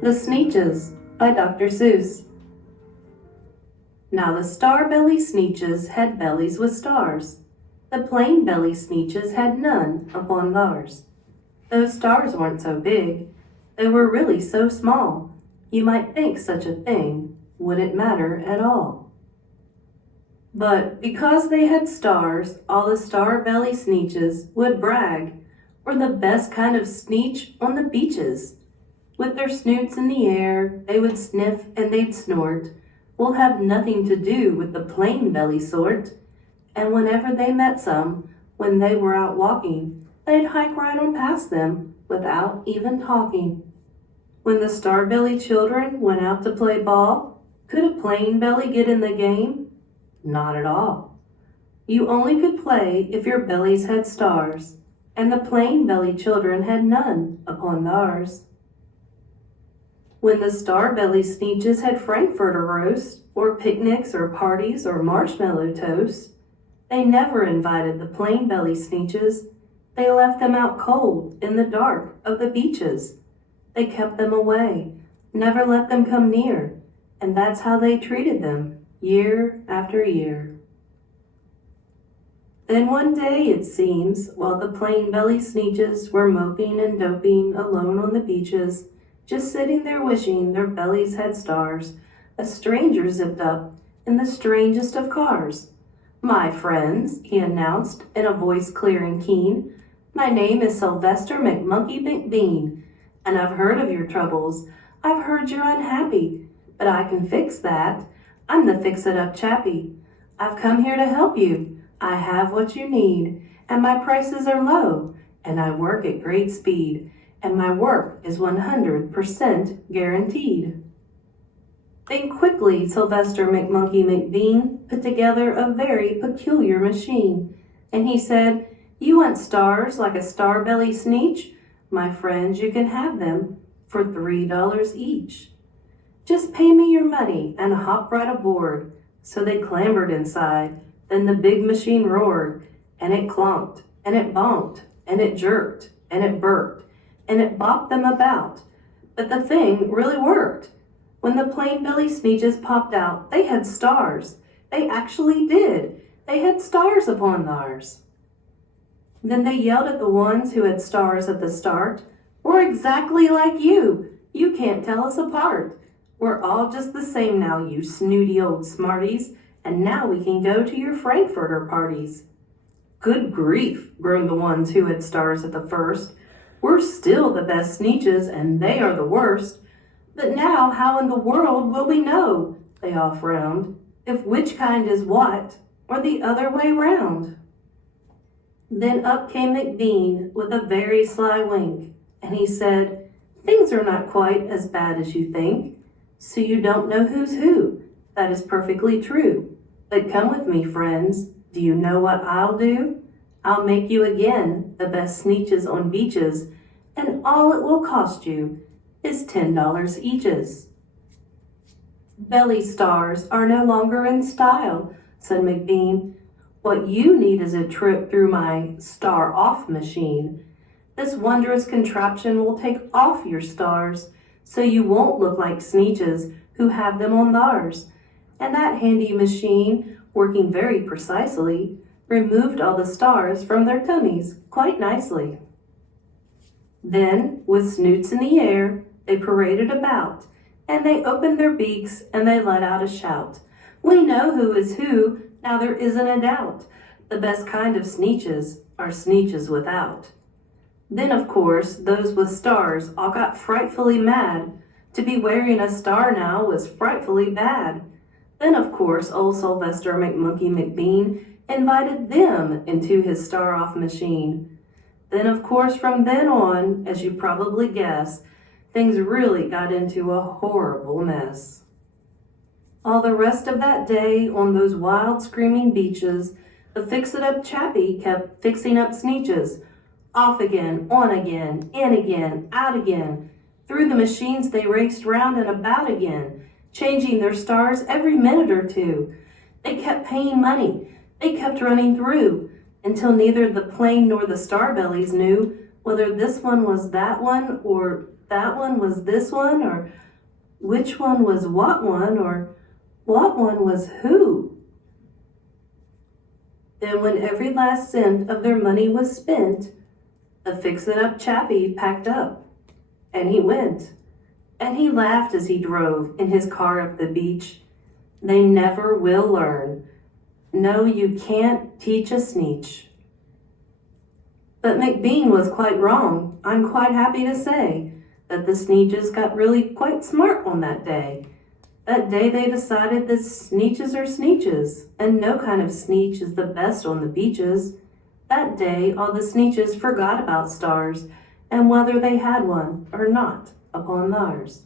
The Sneetches by Dr. Seuss. Now the star-belly Sneetches had bellies with stars. The plain-belly Sneetches had none upon theirs. Those stars weren't so big, they were really so small, you might think such a thing wouldn't matter at all. But because they had stars, all the star-belly Sneetches would brag, we're the best kind of Sneetch on the beaches. With their snoots in the air, they would sniff and they'd snort. We'll have nothing to do with the plain belly sort. And whenever they met some, when they were out walking, they'd hike right on past them without even talking. When the star-belly children went out to play ball, could a plain belly get in the game? Not at all. You only could play if your bellies had stars, and the plain belly children had none upon theirs. When the star-belly Sneetches had Frankfurter roast, or picnics or parties or marshmallow toast, they never invited the plain-belly Sneetches. They left them out cold in the dark of the beaches. They kept them away, never let them come near, and that's how they treated them year after year. Then one day, it seems, while the plain-belly Sneetches were moping and doping alone on the beaches, just sitting there wishing their bellies had stars, a stranger zipped up in the strangest of cars. "My friends," he announced in a voice clear and keen, "my name is Sylvester McMonkey McBean, and I've heard of your troubles. I've heard you're unhappy, but I can fix that. I'm the fix-it-up chappie. I've come here to help you. I have what you need, and my prices are low, and I work at great speed. And my work is 100% guaranteed." Then quickly Sylvester McMonkey McBean put together a very peculiar machine, and he said, "You want stars like a star-belly Sneetch? My friends, you can have them for $3 each. Just pay me your money and hop right aboard." So they clambered inside, then the big machine roared, and it clonked, and it bonked, and it jerked, and it burped, and it bopped them about. But the thing really worked. When the plain-belly Sneetches popped out, they had stars. They actually did. They had stars upon theirs. Then they yelled at the ones who had stars at the start, "We're exactly like you. You can't tell us apart. We're all just the same now, you snooty old smarties, and now we can go to your Frankfurter parties." "Good grief," groaned the ones who had stars at the first. "We're still the best Sneetches, and they are the worst. But now how in the world will we know," they all frowned, "if which kind is what, or the other way round?" Then up came McBean with a very sly wink, and he said, "Things are not quite as bad as you think. So you don't know who's who. That is perfectly true. But come with me, friends. Do you know what I'll do? I'll make you again the best Sneetches on beaches, and all it will cost you is $10 eaches." "Belly stars are no longer in style," said McBean. "What you need is a trip through my star-off machine. This wondrous contraption will take off your stars, so you won't look like Sneetches who have them on theirs." And that handy machine, working very precisely, removed all the stars from their tummies quite nicely. Then, with snoots in the air, they paraded about, and they opened their beaks and they let out a shout. "We know who is who, now there isn't a doubt. The best kind of Sneetches are Sneetches without." Then, of course, those with stars all got frightfully mad. To be wearing a star now was frightfully bad. Then, of course, old Sylvester McMonkey McBean invited them into his star-off machine. Then, of course, from then on, as you probably guess, things really got into a horrible mess. All the rest of that day on those wild screaming beaches, the fix-it-up chappie kept fixing up Sneetches. Off again, on again, in again, out again. Through the machines they raced round and about again, changing their stars every minute or two. They kept paying money. They kept running through, until neither the plain nor the star-bellies knew whether this one was that one or that one was this one, or which one was what one, or what one was who. Then when every last cent of their money was spent, the fix-it-up chappie packed up, and he went. And he laughed as he drove in his car up the beach. They never will learn. No, you can't teach a Sneetch. But McBean was quite wrong. I'm quite happy to say that the Sneetches got really quite smart on that day. That day they decided that Sneetches are Sneetches, and no kind of Sneetch is the best on the beaches. That day all the Sneetches forgot about stars, and whether they had one or not upon theirs.